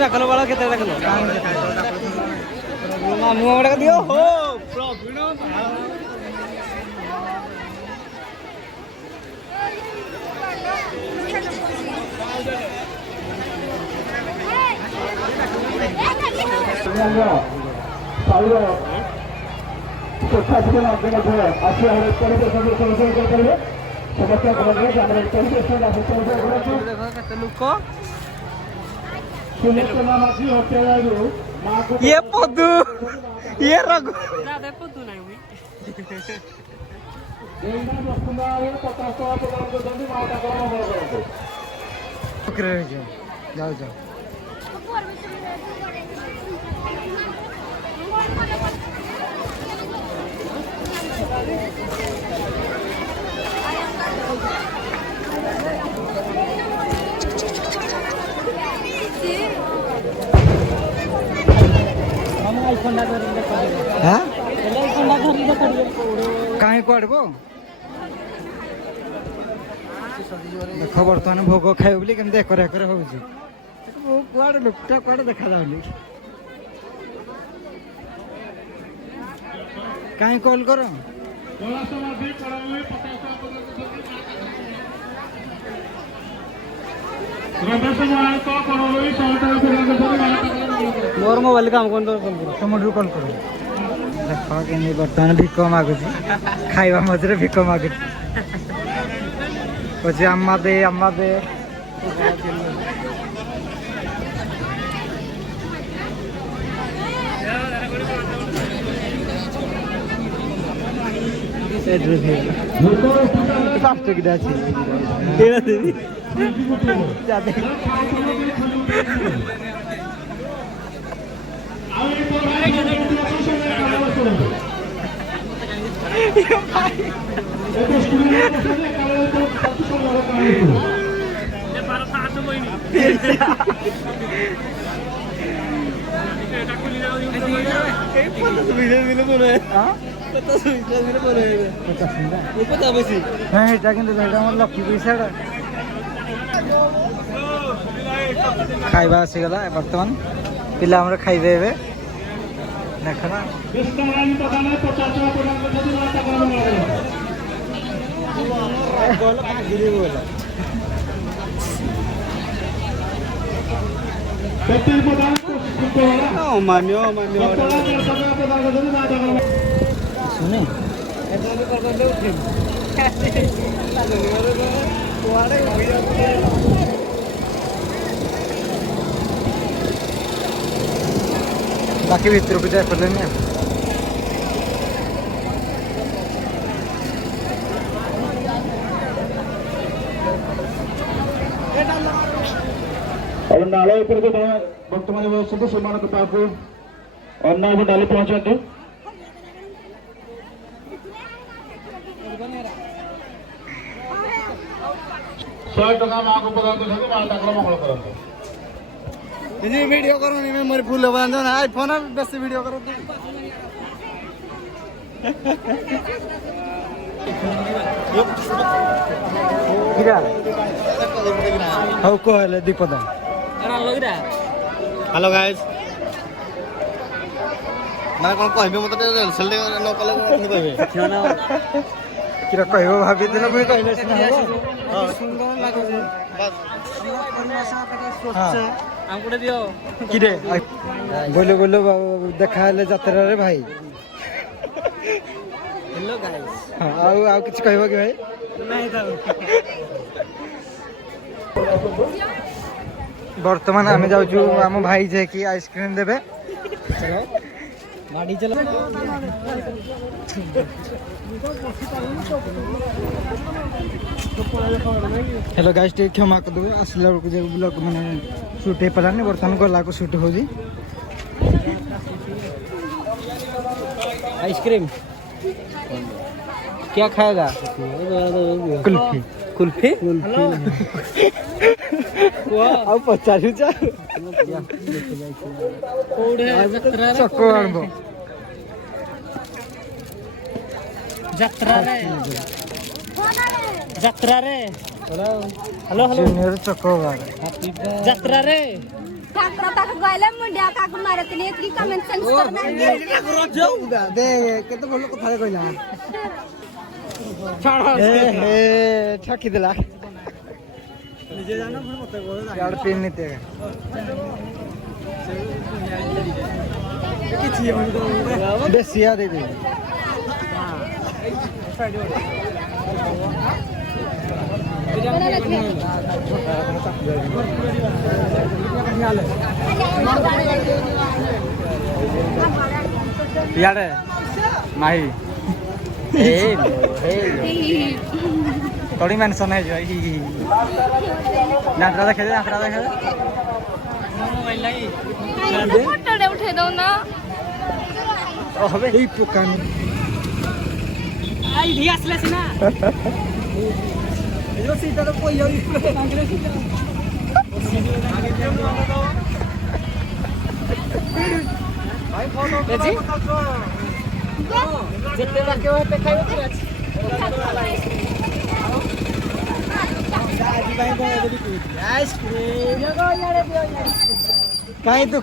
रखलो बड़ा कितना रखलो मुँह रख दियो हो ये पदू ये रघु पदू नहीं जाओ जाओ कहीं कड़बो देख बर्तमान भोग खाए बोली केमती एकर एकर हो कुआड़े लोकटा कुआड़े देखा जाऊनी कहीं कॉल कर मोर मोबाइल काम कौन तुम कॉल करो देख के बर्तमान भिक मागुच खाइबा मझे भिक मागुच कहे अम्मा दे अम्मा दे लकी पैसा खाइबा आसीगला बर्तमान पिला खाइबे देखना मान्यो मान्यो सुने बाकी भीतर को जाए पड़े नहीं और नाला ऊपर को बर्तमान व्यवस्था से सम्मान के पास और ना वो डाले पहुंचाते 100 टका माँ को प्रदान कर सकते माँ टाकला मंगल करते ये वीडियो करो नहीं मैं मेरे फूल बांधो ना आईफोन है बस वीडियो करो तू किरा हाउ को है दीपदा हेलो गाइस मैं कौन कहबे मत रिहर्सल न कले कहबे ना किरा कहबो भाभी दिन कोई कहले सिना हो सुंदर लागो बस हमको दियो कि रे बोलो बोलो देखा ले यात्रा रे भाई हेलो गाइस आउ किछ कहबो कि भाई नहीं था बर्तमान आम जाऊँ आम भाई जे कि आइसक्रीम देवे चलो गाड़ी चलो हेलो गाइस टे क्षमा कर दो आसला ब्लॉग मैंने शूट हो पारानी बर्तमान गला को शूट हो आइसक्रीम क्या खाएगा? कुल्फी। कुल्फी? ଆଉ ପଚାରୁଛ ଚକ ଆଣିବ ଯାତ୍ରାରେ ହ୍ୟାଲୋ ଜୁନିୟର ଚକ ଯାତ୍ରାରେ ଠାକୁର ପାଖକୁ ଗଲେ ମୁଣ୍ଡିଆ କାକୁ ମାରତିନି ଏତିକି କମେଣ୍ଟ ସେନ୍ସ ଦେ କେତେ ଭଲ କଥା କହିଲା ଠକି ଦେଲା ନିଜେ ଜାନ ପୁଣି ମତେ ଇଆଡେ ପିନ୍ ନିତେ ଦେଶିଆ ଦେଇଦେବି ଇଆଡେ ମାହି थोड़ी मेंशन है जो नाटरा देखे फोटो उठे दो ना अबे এই পোকানি ଆଇ ଭି ଆସିଲା ସିନା ଏଇ ସିଟା ତ ପଇ ଯାଉଛି ଭାଇ ଫଟୋ ଯେତେ ଡାକିବ ସେତେ ଖାଇବ କାହିଁ ତୁ